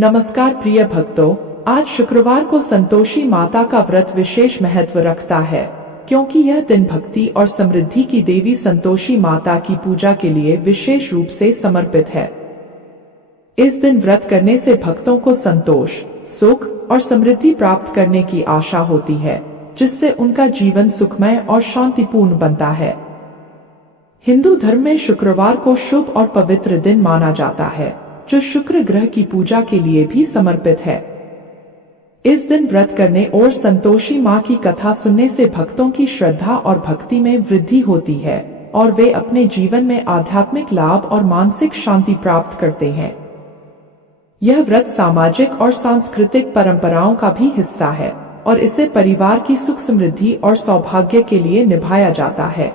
नमस्कार प्रिय भक्तों, आज शुक्रवार को संतोषी माता का व्रत विशेष महत्व रखता है, क्योंकि यह दिन भक्ति और समृद्धि की देवी संतोषी माता की पूजा के लिए विशेष रूप से समर्पित है। इस दिन व्रत करने से भक्तों को संतोष, सुख और समृद्धि प्राप्त करने की आशा होती है, जिससे उनका जीवन सुखमय और शांतिपूर्ण बनता है। हिंदू धर्म में शुक्रवार को शुभ और पवित्र दिन माना जाता है, जो शुक्र ग्रह की पूजा के लिए भी समर्पित है। इस दिन व्रत करने और संतोषी माँ की कथा सुनने से भक्तों की श्रद्धा और भक्ति में वृद्धि होती है और वे अपने जीवन में आध्यात्मिक लाभ और मानसिक शांति प्राप्त करते हैं। यह व्रत सामाजिक और सांस्कृतिक परंपराओं का भी हिस्सा है और इसे परिवार की सुख समृद्धि और सौभाग्य के लिए निभाया जाता है।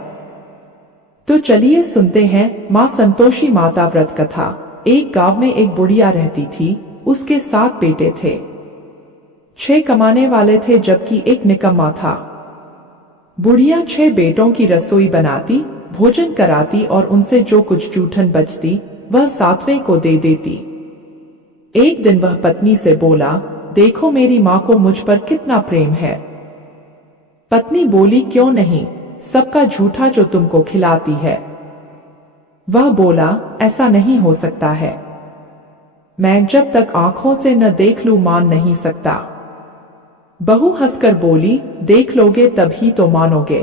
तो चलिए सुनते हैं माँ संतोषी माता व्रत कथा। एक गांव में एक बुढ़िया रहती थी। उसके 7 बेटे थे। 6 कमाने वाले थे जबकि एक निकम्मा था। बुढ़िया 6 बेटों की रसोई बनाती, भोजन कराती और उनसे जो कुछ जूठन बचती वह 7वें को दे देती। एक दिन वह पत्नी से बोला, देखो मेरी माँ को मुझ पर कितना प्रेम है। पत्नी बोली, क्यों नहीं, सबका झूठा जो तुमको खिलाती है। वह बोला, ऐसा नहीं हो सकता है। मैं जब तक आंखों से न देख लूं मान नहीं सकता। बहू हंसकर बोली, देख लोगे तभी तो मानोगे।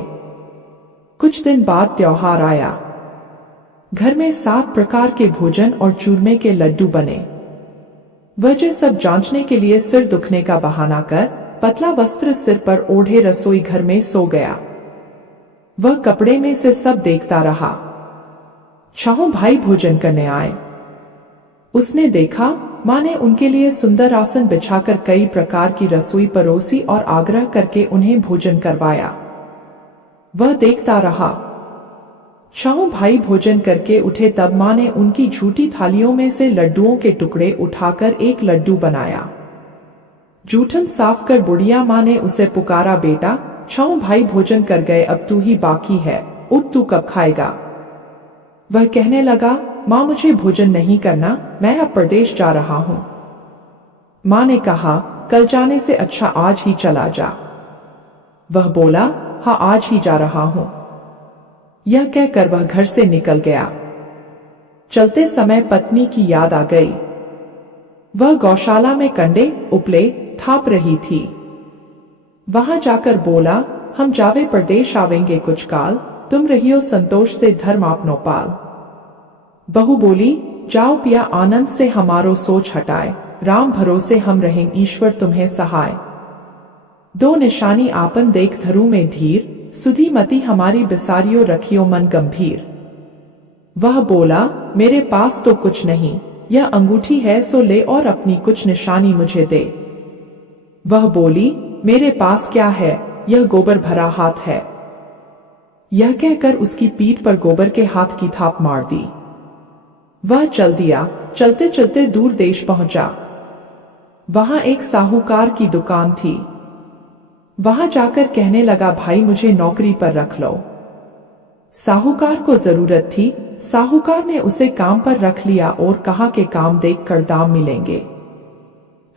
कुछ दिन बाद त्योहार आया। घर में 7 प्रकार के भोजन और चूरमे के लड्डू बने। वह सब जांचने के लिए सिर दुखने का बहाना कर पतला वस्त्र सिर पर ओढ़े रसोई घर में सो गया। वह कपड़े में से सब देखता रहा। 6 भाई भोजन करने आए। उसने देखा माँ ने उनके लिए सुंदर आसन बिछाकर कई प्रकार की रसोई परोसी और आग्रह करके उन्हें भोजन करवाया। वह देखता रहा। 6 भाई भोजन करके उठे तब माँ ने उनकी झूठी थालियों में से लड्डुओं के टुकड़े उठाकर एक लड्डू बनाया। जूठन साफ कर बुढ़िया माँ ने उसे पुकारा, बेटा 6 भाई भोजन कर गए, अब तू ही बाकी है, उठ तू कब खाएगा। वह कहने लगा, माँ मुझे भोजन नहीं करना, मैं अब प्रदेश जा रहा हूँ। माँ ने कहा, कल जाने से अच्छा आज ही चला जा। वह बोला, हाँ आज ही जा रहा हूँ। यह कहकर वह घर से निकल गया। चलते समय पत्नी की याद आ गई। वह गौशाला में कंडे उपले थाप रही थी। वहां जाकर बोला, हम जावे प्रदेश आवेंगे कुछ काल, तुम रहियो संतोष से धर्म आपनो पाल। बहू बोली, जाओ पिया आनंद से हमारो सोच हटाए, राम भरोसे हम रहें ईश्वर तुम्हें सहाय। 2 निशानी आपन देख धरू में धीर, सुधी मति हमारी बिसारियो रखियो मन गंभीर। वह बोला, मेरे पास तो कुछ नहीं, यह अंगूठी है सो ले और अपनी कुछ निशानी मुझे दे। वह बोली, मेरे पास क्या है, यह गोबर भरा हाथ है। यह कहकर उसकी पीठ पर गोबर के हाथ की थाप मार दी। वह चल दिया। चलते चलते दूर देश पहुंचा। वहां एक साहूकार की दुकान थी। वहां जाकर कहने लगा, भाई मुझे नौकरी पर रख लो। साहूकार को जरूरत थी। साहूकार ने उसे काम पर रख लिया और कहा कि काम देखकर दाम मिलेंगे।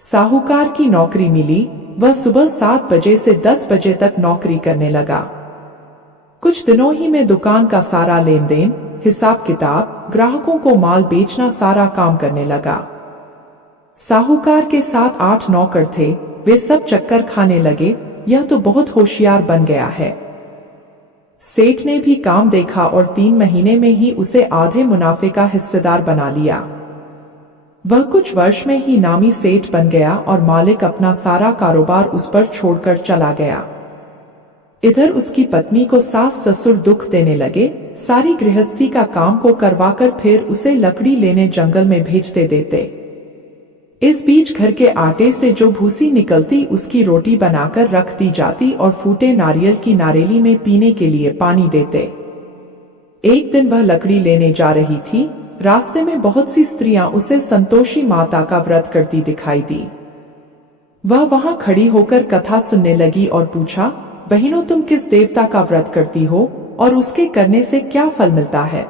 साहूकार की नौकरी मिली। वह सुबह 7 बजे से 10 बजे तक नौकरी करने लगा। कुछ दिनों ही में दुकान का सारा लेन देन, हिसाब किताब, ग्राहकों को माल बेचना सारा काम करने लगा। साहूकार के 7-8 नौकर थे। वे सब चक्कर खाने लगे, यह तो बहुत होशियार बन गया है। सेठ ने भी काम देखा और 3 महीने में ही उसे आधे मुनाफे का हिस्सेदार बना लिया। वह कुछ वर्ष में ही नामी सेठ बन गया और मालिक अपना सारा कारोबार उस पर छोड़कर चला गया। इधर उसकी पत्नी को सास ससुर दुख देने लगे। सारी गृहस्थी का काम को करवाकर फिर उसे लकड़ी लेने जंगल में भेजते देते। इस बीच घर के आटे से जो भूसी निकलती उसकी रोटी बनाकर रख दी जाती और फूटे नारियल की नारेली में पीने के लिए पानी देते। एक दिन वह लकड़ी लेने जा रही थी। रास्ते में बहुत सी स्त्रियां उसे संतोषी माता का व्रत करती दिखाई दी। वह वहां खड़ी होकर कथा सुनने लगी और पूछा, बहनों तुम किस देवता का व्रत करती हो और उसके करने से क्या फल मिलता है।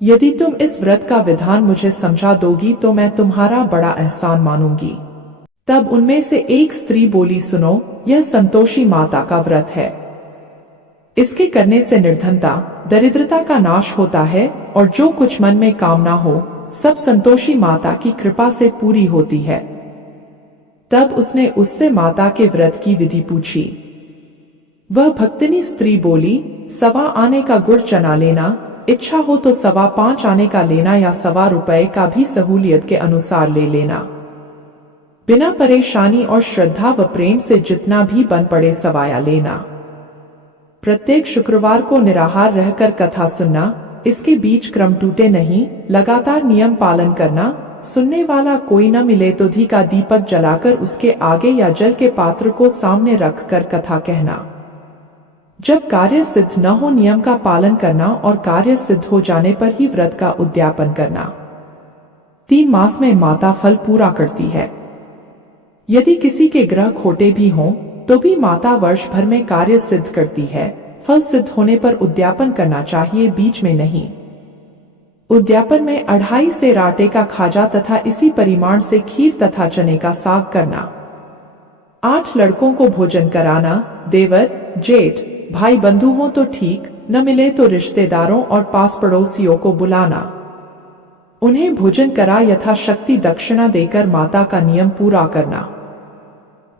यदि तुम इस व्रत का विधान मुझे समझा दोगी तो मैं तुम्हारा बड़ा एहसान मानूंगी। तब उनमें से एक स्त्री बोली, सुनो, यह संतोषी माता का व्रत है। इसके करने से निर्धनता, दरिद्रता का नाश होता है और जो कुछ मन में कामना हो सब संतोषी माता की कृपा से पूरी होती है। तब उसने उससे माता के व्रत की विधि पूछी। वह भक्तिनी स्त्री बोली, 1.25 आने का गुड़ चना लेना, इच्छा हो तो 5.25 आने का लेना या 1.25 रुपए का भी सहूलियत के अनुसार ले लेना। बिना परेशानी और श्रद्धा व प्रेम से जितना भी बन पड़े सवाया लेना। प्रत्येक शुक्रवार को निराहार रहकर कथा सुनना, इसके बीच क्रम टूटे नहीं, लगातार नियम पालन करना। सुनने वाला कोई न मिले तो घी का दीपक जलाकर उसके आगे या जल के पात्र को सामने रखकर कथा कहना। जब कार्य सिद्ध न हो नियम का पालन करना और कार्य सिद्ध हो जाने पर ही व्रत का उद्यापन करना। 3 मास में माता फल पूरा करती है। यदि किसी के ग्रह खोटे भी हों तो भी माता वर्ष भर में कार्य सिद्ध करती है। फल सिद्ध होने पर उद्यापन करना चाहिए, बीच में नहीं। उद्यापन में 2.5 सेर आटे का खाजा तथा इसी परिमाण से खीर तथा चने का साग करना। 8 लड़कों को भोजन कराना। देवर, जेठ, भाई बंधु हो तो ठीक, न मिले तो रिश्तेदारों और पास पड़ोसियों को बुलाना। उन्हें भोजन करा यथाशक्ति दक्षिणा देकर माता का नियम पूरा करना।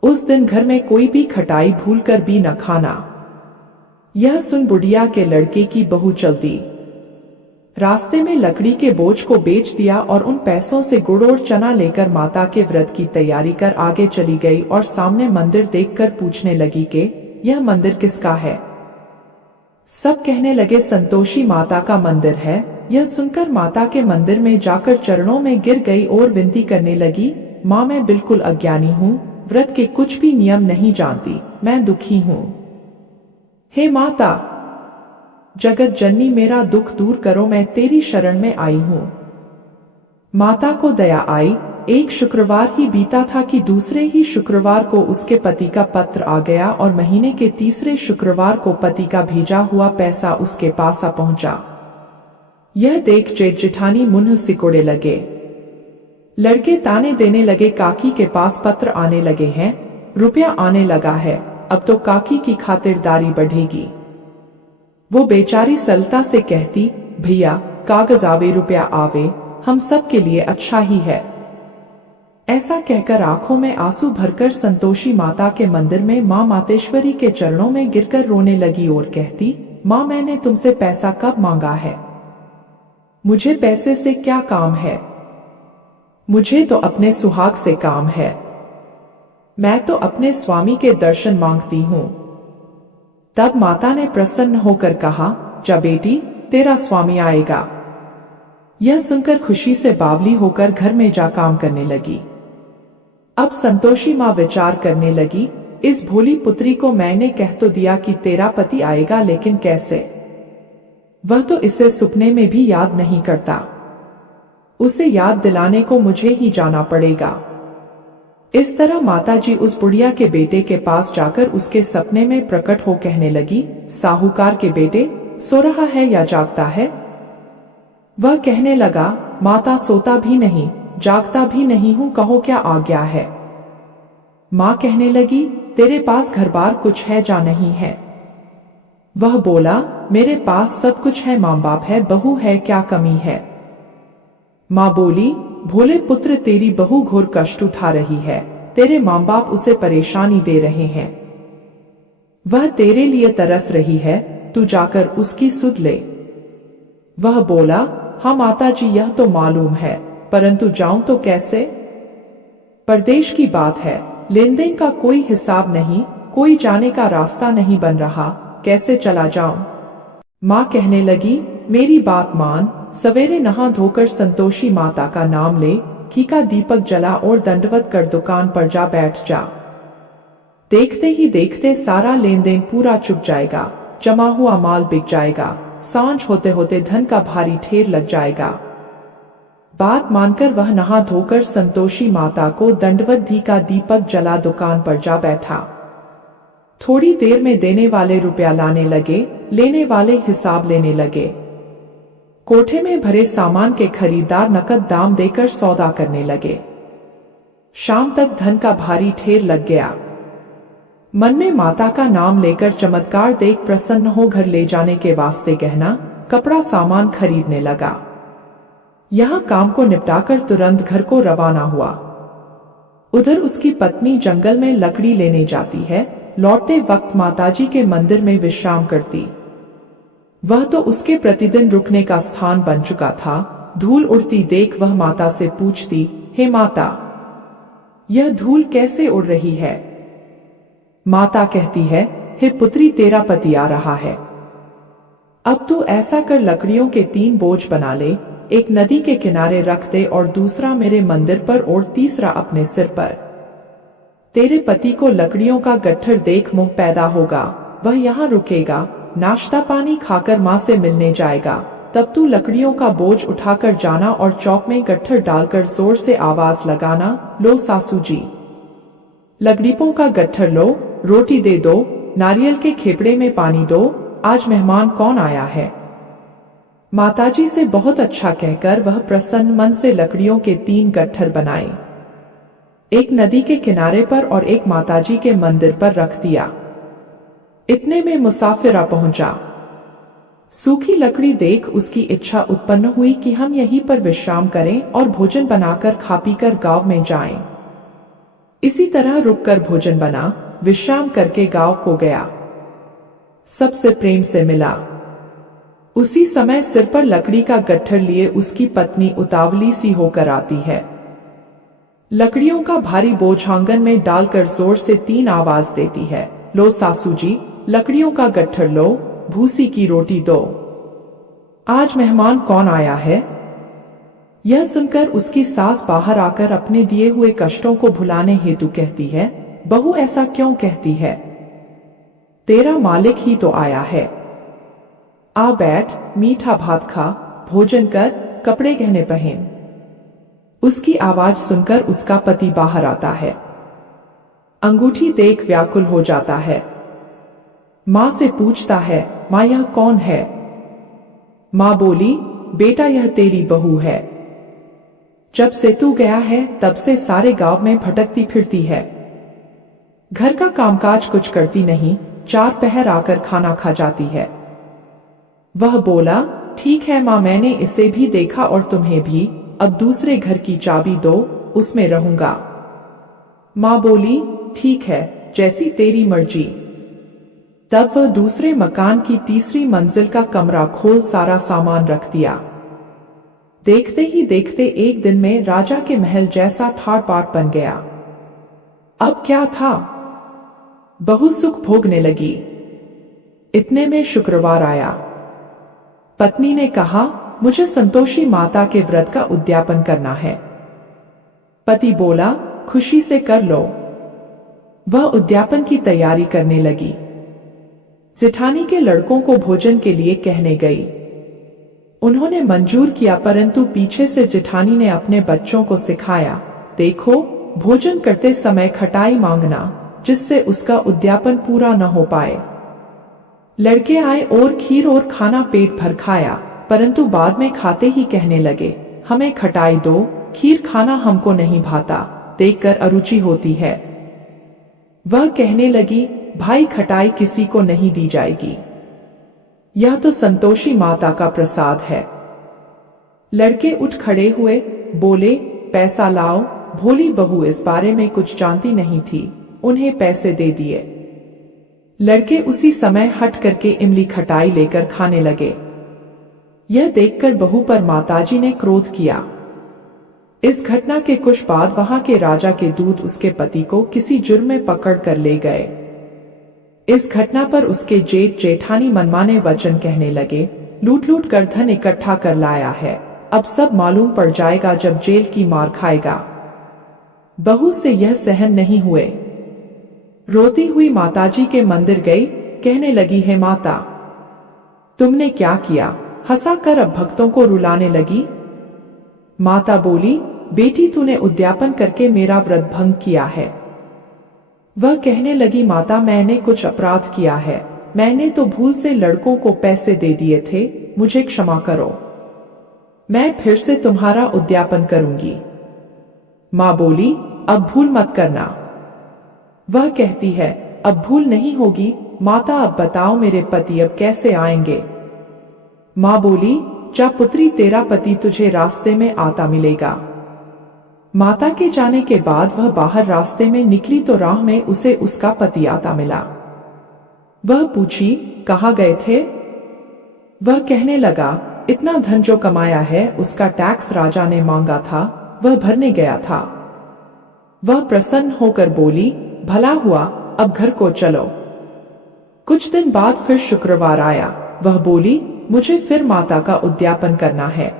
उस दिन घर में कोई भी खटाई भूलकर भी न खाना। यह सुन बुढ़िया के लड़के की बहू चलती। रास्ते में लकड़ी के बोझ को बेच दिया और उन पैसों से गुड़ और चना लेकर माता के व्रत की तैयारी कर आगे चली गई और सामने मंदिर देखकर पूछने लगी कि यह मंदिर किसका है। सब कहने लगे संतोषी माता का मंदिर है। यह सुनकर माता के मंदिर में जाकर चरणों में गिर गई और विनती करने लगी, माँ मैं बिल्कुल अज्ञानी हूँ, व्रत के कुछ भी नियम नहीं जानती, मैं दुखी हूँ। हे माता, जगत जननी मेरा दुख दूर करो, मैं तेरी शरण में आई हूँ। माता को दया आई। एक शुक्रवार ही बीता था कि दूसरे ही शुक्रवार को उसके पति का पत्र आ गया और महीने के तीसरे शुक्रवार को पति का भेजा हुआ पैसा उसके पास आ पहुंचा। यह देख जेठ जेठानी मुंह सिकोड़े लगे। लड़के ताने देने लगे, काकी के पास पत्र आने लगे हैं, रुपया आने लगा है, अब तो काकी की खातिरदारी बढ़ेगी। वो बेचारी सरलता से कहती, भैया कागज आवे रुपया आवे, हम सब के लिए अच्छा ही है। ऐसा कहकर आंखों में आंसू भरकर संतोषी माता के मंदिर में मां मातेश्वरी के चरणों में गिरकर रोने लगी और कहती, मां मैंने तुमसे पैसा कब मांगा है? मुझे पैसे से क्या काम है? मुझे तो अपने सुहाग से काम है। मैं तो अपने स्वामी के दर्शन मांगती हूँ। तब माता ने प्रसन्न होकर कहा, जा बेटी, तेरा स्वामी आएगा। यह सुनकर खुशी से बावली होकर घर में जा काम करने लगी। अब संतोषी माँ विचार करने लगी, इस भोली पुत्री को मैंने कह तो दिया कि तेरा पति आएगा, लेकिन कैसे? वह तो इसे सपने में भी याद नहीं करता। उसे याद दिलाने को मुझे ही जाना पड़ेगा। इस तरह माताजी उस बुढ़िया के बेटे के पास जाकर उसके सपने में प्रकट हो कहने लगी, साहूकार के बेटे, सो रहा है या जागता है? वह कहने लगा, माता सोता भी नहीं, जागता भी नहीं हूं, कहो क्या आज्ञा है? मां कहने लगी, तेरे पास घर बार कुछ है या नहीं है? वह बोला, मेरे पास सब कुछ है, मां बाप है, बहू है, क्या कमी है? मां बोली, भोले पुत्र तेरी बहू घोर कष्ट उठा रही है, तेरे मां बाप उसे परेशानी दे रहे हैं। वह तेरे लिए तरस रही है, तू जाकर उसकी सुध ले। वह बोला, हाँ माताजी यह तो मालूम है, परंतु जाऊं तो कैसे? परदेश की बात है, लेन देन का कोई हिसाब नहीं, कोई जाने का रास्ता नहीं बन रहा, कैसे चला जाऊं? मां कहने लगी, मेरी बात मान, सवेरे नहा धोकर संतोषी माता का नाम ले, घी का दीपक जला और दंडवत कर दुकान पर जा बैठ जा। देखते ही देखते सारा लेन देन पूरा चुक जाएगा, जमा हुआ माल बिक जाएगा, सांझ होते होते धन का भारी ढेर लग जाएगा। बात मानकर वह नहा धोकर संतोषी माता को दंडवत घी का दीपक जला दुकान पर जा बैठा। थोड़ी देर में देने वाले रुपया लाने लगे, लेने वाले हिसाब लेने लगे। कोठे में भरे सामान के खरीदार नकद दाम देकर सौदा करने लगे। शाम तक धन का भारी ढेर लग गया। मन में माता का नाम लेकर चमत्कार देख प्रसन्न हो घर ले जाने के वास्ते गहना कपड़ा सामान खरीदने लगा। यहाँ काम को निपटाकर तुरंत घर को रवाना हुआ। उधर उसकी पत्नी जंगल में लकड़ी लेने जाती है। लौटते वक्त माताजी के मंदिर में विश्राम करती। वह तो उसके प्रतिदिन रुकने का स्थान बन चुका था। धूल उड़ती देख वह माता से पूछती, हे माता, यह धूल कैसे उड़ रही है? माता कहती है, हे पुत्री, तेरा पति आ रहा है। अब तू ऐसा कर, लकड़ियों के 3 बोझ बना ले, एक नदी के किनारे रख दे और दूसरा मेरे मंदिर पर और तीसरा अपने सिर पर। तेरे पति को लकड़ियों का गट्ठर देख मोह पैदा होगा, वह यहाँ रुकेगा, नाश्ता पानी खाकर माँ से मिलने जाएगा। तब तू लकड़ियों का बोझ उठाकर जाना और चौक में गट्ठर डालकर जोर से आवाज लगाना, लो सासू जी, लकड़ियों का गट्ठर लो, रोटी दे दो, नारियल के खेपड़े में पानी दो, आज मेहमान कौन आया है। माताजी से बहुत अच्छा कहकर वह प्रसन्न मन से लकड़ियों के 3 गट्ठर बनाए, एक नदी के किनारे पर और एक माताजी के मंदिर पर रख दिया। इतने में मुसाफिर आ पहुंचा। सूखी लकड़ी देख उसकी इच्छा उत्पन्न हुई कि हम यहीं पर विश्राम करें और भोजन बनाकर खा पीकर गांव में जाएं। इसी तरह रुककर भोजन बना, विश्राम करके गांव को गया। सबसे प्रेम से मिला। उसी समय सिर पर लकड़ी का गट्ठर लिए उसकी पत्नी उतावली सी होकर आती है। लकड़ियों का भारी बोझ आंगन में डालकर जोर से 3 आवाज देती है, लो सासू जी, लकड़ियों का गट्ठर लो, भूसी की रोटी दो, आज मेहमान कौन आया है। यह सुनकर उसकी सास बाहर आकर अपने दिए हुए कष्टों को भुलाने हेतु कहती है, बहू ऐसा क्यों कहती है, तेरा मालिक ही तो आया है। आ बैठ, मीठा भात खा, भोजन कर, कपड़े गहने पहन। उसकी आवाज सुनकर उसका पति बाहर आता है। अंगूठी देख व्याकुल हो जाता है। माँ से पूछता है, माँ यह कौन है। माँ बोली, बेटा यह तेरी बहू है। जब से तू गया है तब से सारे गांव में भटकती फिरती है, घर का कामकाज कुछ करती नहीं, 4 पहर आकर खाना खा जाती है। वह बोला, ठीक है माँ, मैंने इसे भी देखा और तुम्हें भी, अब दूसरे घर की चाबी दो, उसमें रहूंगा। माँ बोली, ठीक है, जैसी तेरी मर्जी। तब वह दूसरे मकान की तीसरी मंजिल का कमरा खोल सारा सामान रख दिया। देखते ही देखते एक दिन में राजा के महल जैसा ठाट बाट बन गया। अब क्या था, बहु सुख भोगने लगी। इतने में शुक्रवार आया। पत्नी ने कहा, मुझे संतोषी माता के व्रत का उद्यापन करना है। पति बोला, खुशी से कर लो। वह उद्यापन की तैयारी करने लगी। जेठानी के लड़कों को भोजन के लिए कहने गई। उन्होंने मंजूर किया, परंतु पीछे से जेठानी ने अपने बच्चों को सिखाया, देखो भोजन करते समय खटाई मांगना, जिससे उसका उद्यापन पूरा न हो पाए। लड़के आए और खीर और खाना पेट भर खाया, परंतु बाद में खाते ही कहने लगे, हमें खटाई दो, खीर खाना हमको नहीं भाता, देखकर अरुचि होती है। वह कहने लगी, भाई खटाई किसी को नहीं दी जाएगी, यह तो संतोषी माता का प्रसाद है। लड़के उठ खड़े हुए, बोले, पैसा लाओ। भोली बहू इस बारे में कुछ जानती नहीं थी, उन्हें पैसे दे दिए। लड़के उसी समय हट करके इमली खटाई लेकर खाने लगे। यह देखकर बहू पर माताजी ने क्रोध किया। इस घटना के कुछ बाद वहां के राजा के दूत उसके पति को किसी जुर्म में पकड़ कर ले गए। इस घटना पर उसके जेठ जेठानी मनमाने वचन कहने लगे, लूट लूट कर धन इकट्ठा कर लाया है, अब सब मालूम पड़ जाएगा जब जेल की मार खाएगा। बहू से यह सहन नहीं हुए। रोती हुई माताजी के मंदिर गई, कहने लगी, है माता, तुमने क्या किया। हंसा कर अब भक्तों को रुलाने लगी। माता बोली, बेटी तूने उद्यापन करके मेरा व्रत भंग किया है। वह कहने लगी, माता मैंने कुछ अपराध किया है, मैंने तो भूल से लड़कों को पैसे दे दिए थे, मुझे क्षमा करो। मैं फिर से तुम्हारा उद्यापन करूंगी। माँ बोली, अब भूल मत करना। वह कहती है, अब भूल नहीं होगी माता। अब बताओ मेरे पति अब कैसे आएंगे? माँ बोली, जा पुत्री, तेरा पति तुझे रास्ते में आता मिलेगा। माता के जाने के बाद वह बाहर रास्ते में निकली तो राह में उसे उसका पति आता मिला। वह पूछी, कहाँ गए थे? वह कहने लगा, इतना धन जो कमाया है उसका टैक्स राजा ने मांगा था, वह भरने गया था। वह प्रसन्न होकर बोली, भला हुआ, अब घर को चलो। कुछ दिन बाद फिर शुक्रवार आया। वह बोली, मुझे फिर माता का उद्यापन करना है।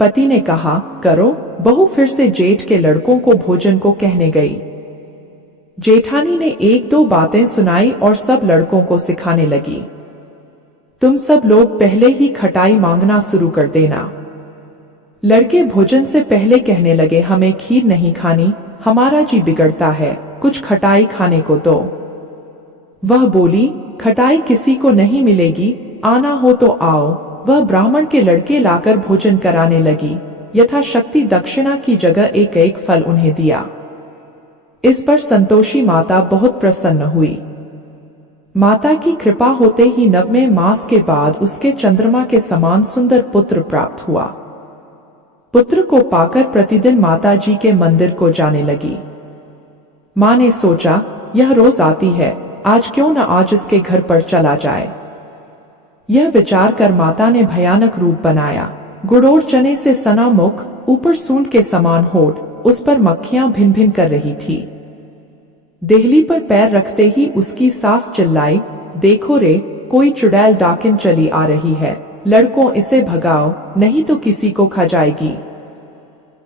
पति ने कहा, करो। बहू फिर से जेठ के लड़कों को भोजन को कहने गई। जेठानी ने एक दो बातें सुनाई और सब लड़कों को सिखाने लगी। तुम सब लोग पहले ही खटाई मांगना शुरू कर देना। लड़के भोजन से पहले कहने लगे, हमें खीर नहीं खानी, हमारा जी बिगड़ता है, कुछ खटाई खाने को दो। वह बोली, खटाई किसी को नहीं मिलेगी, आना हो तो आओ। वह ब्राह्मण के लड़के लाकर भोजन कराने लगी। यथाशक्ति दक्षिणा की जगह एक एक फल उन्हें दिया। इस पर संतोषी माता बहुत प्रसन्न हुई। माता की कृपा होते ही 9वें मास के बाद उसके चंद्रमा के समान सुंदर पुत्र प्राप्त हुआ। पुत्र को पाकर प्रतिदिन माता जी के मंदिर को जाने लगी। माँ ने सोचा, यह रोज आती है, आज क्यों न आज इसके घर पर चला जाए। यह विचार कर माता ने भयानक रूप बनाया। गुड़ोर चने से सना मुख, ऊपर सूंड के समान होठ, उस पर मक्खियां भिन भिन कर रही थी। देहली पर पैर रखते ही उसकी सास चिल्लाई, देखो रे, कोई चुड़ैल डाकिन चली आ रही है, लड़कों इसे भगाओ, नहीं तो किसी को खा जाएगी।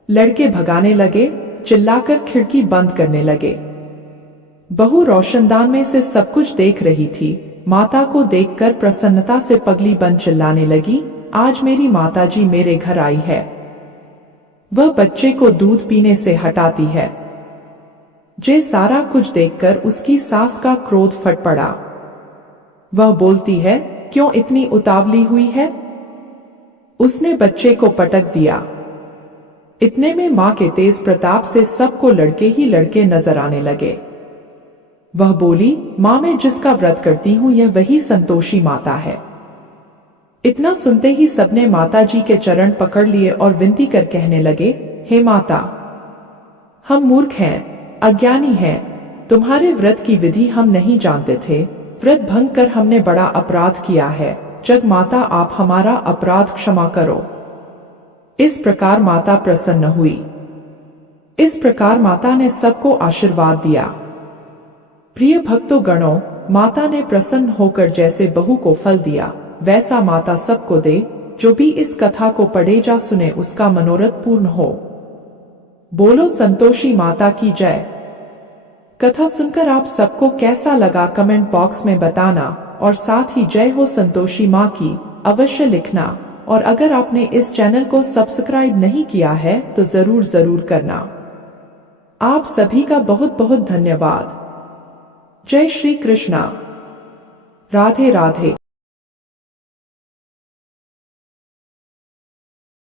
लड़के भगाने लगे, चिल्लाकर खिड़की बंद करने लगे। बहू रोशनदान में से सब कुछ देख रही थी। माता को देखकर प्रसन्नता से पगली बन चिल्लाने लगी, आज मेरी माताजी मेरे घर आई है। वह बच्चे को दूध पीने से हटाती है। जे सारा कुछ देखकर उसकी सास का क्रोध फट पड़ा। वह बोलती है, क्यों इतनी उतावली हुई है? उसने बच्चे को पटक दिया। इतने में मां के तेज प्रताप से सबको लड़के ही लड़के नजर आने लगे। वह बोली, मां, मैं जिसका व्रत करती हूं यह वही संतोषी माता है। इतना सुनते ही सबने माता जी के चरण पकड़ लिए और विनती कर कहने लगे, हे माता, हम मूर्ख हैं, अज्ञानी हैं, तुम्हारे व्रत की विधि हम नहीं जानते थे, व्रत भंग कर हमने बड़ा अपराध किया है, जग माता आप हमारा अपराध क्षमा करो। इस प्रकार माता प्रसन्न हुई। इस प्रकार माता ने सबको आशीर्वाद दिया। प्रिय भक्तों गणों, माता ने प्रसन्न होकर जैसे बहू को फल दिया वैसा माता सबको दे। जो भी इस कथा को पढ़े जा सुने उसका मनोरथ पूर्ण हो। बोलो संतोषी माता की जय। कथा सुनकर आप सबको कैसा लगा कमेंट बॉक्स में बताना और साथ ही जय हो संतोषी माँ की अवश्य लिखना। और अगर आपने इस चैनल को सब्सक्राइब नहीं किया है तो जरूर करना। आप सभी का बहुत बहुत धन्यवाद। जय श्री कृष्णा। राधे राधे।